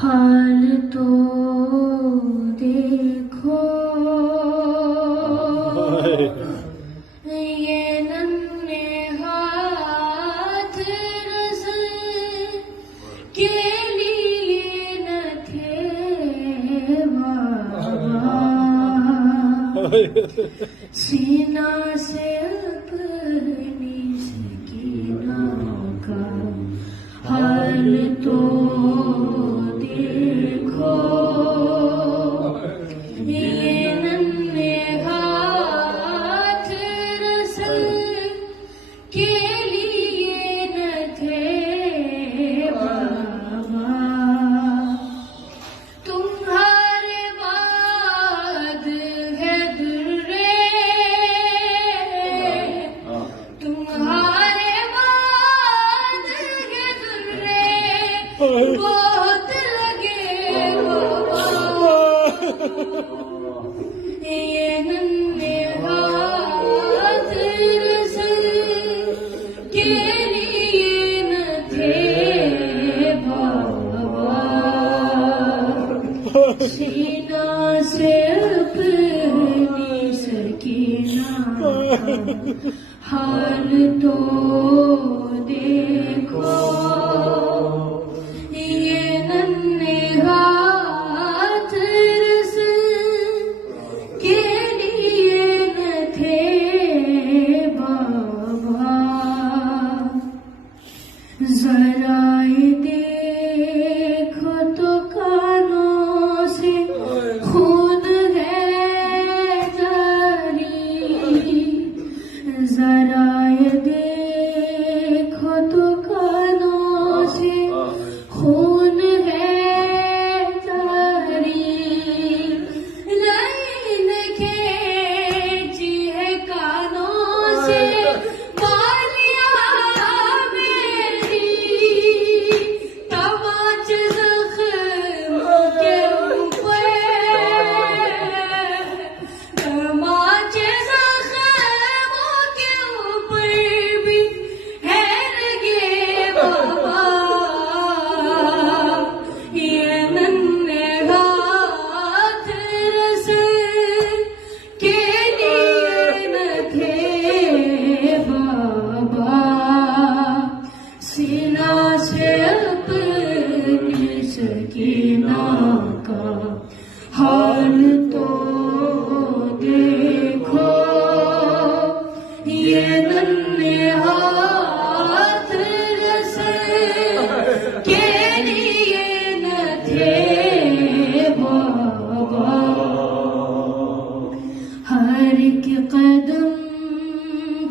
हाल तो देखो ये नन्हे हाथ रज़्क़ के लिए न थे बाबा। सीना से अपनी सकीना का हाल तो देखो ये नन्हे हाथ रज़्क़ के लिए न थे बाबा। तुम्हारे बाद है दुर्रे, तुम्हारे बाद है दुर्रे, बहुत लगे बाबा। ये नन्हे हाथ रज़्क़ के लिए न थे बाबा। सीना से अपनी सकीना हाल तो देखो ये नन्हे हाथ रज़्क़ के लिए न थे बाबा। जरा ये देखो तो कानों से खून है जारी, जरा ये देखो तो कानों से खून है जारी। लाइन खींची है कानों से बालियां मेरी, तमाचे ज़ख्मों के ऊपर, तमाचे ज़ख्मों के ऊपर भी है लगे बाबा। ये नन्हे हाथ रज़्क़ के लिए न थे बाबा। सीना से अपनी सकीना का हाल तो देखो ये नन्हे हाथ रज़्क़ के लिए न थे बाबा। हर एक कदम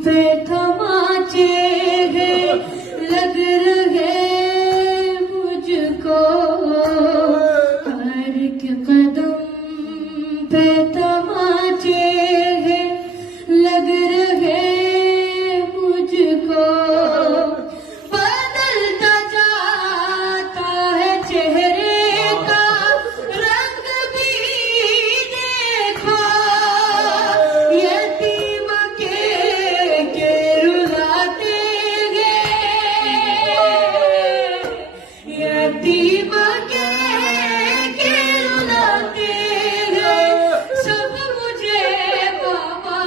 पे तमाचे हैं लग रहे मुझको, हर एक कदम पे तमाचे हैं लग रहे मुझको। बदलता जाता है चेहरे का रंग भी देखो, यतीम के रुलाते गए, यतीम के रुलाते गए सब मुझे बाबा।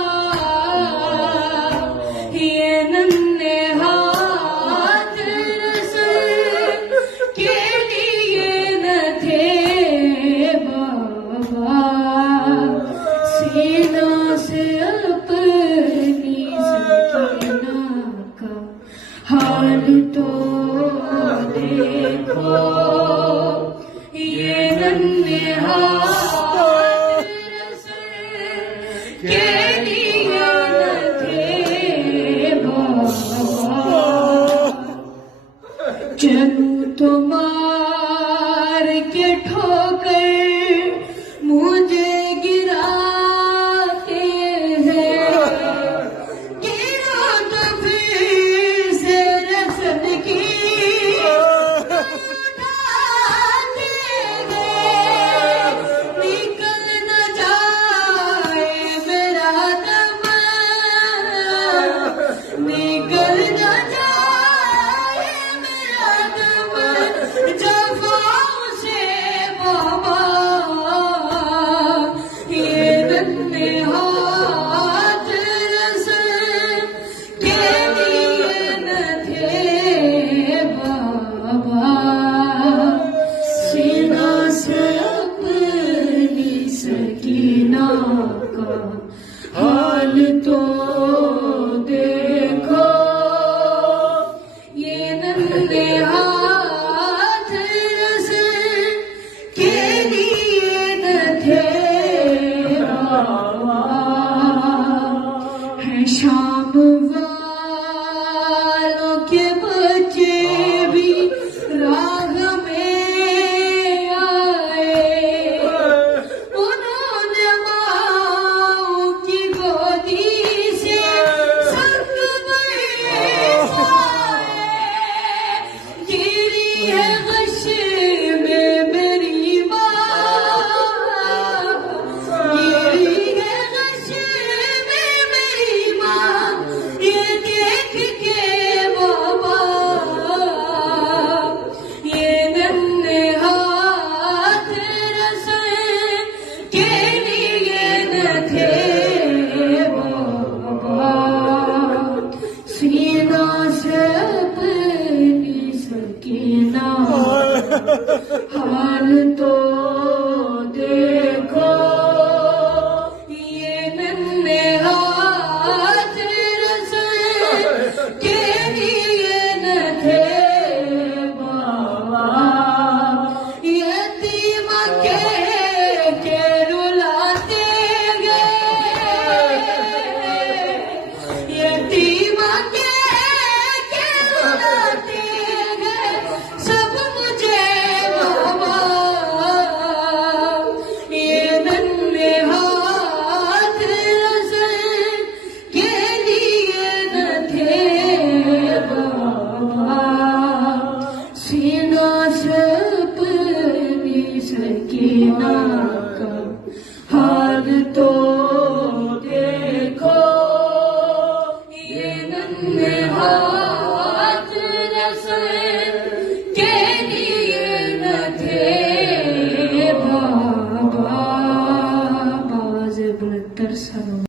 ये नन्हे हाथ रज़्क़ के लिए न थे बाबा। सीना से अपनी सकीना का हाल तो देखो ये नन्हे हाथ रज़्क़ के लिए न थे बाबा। चलूं तो मार के ठोकर मुझे गिराते हैं, गिरो तो फिर से रसन की उठाते हैं। हाल तो देखो ये नन्हे हाथ रस के लिए न थे बाबा यतीम के रुलाते गए यतीम के रुलाते गए सब मुझे बाबा ये नन्हे हाथ रस के लिए न थे बाबा सीना सपनी सकीना का हाल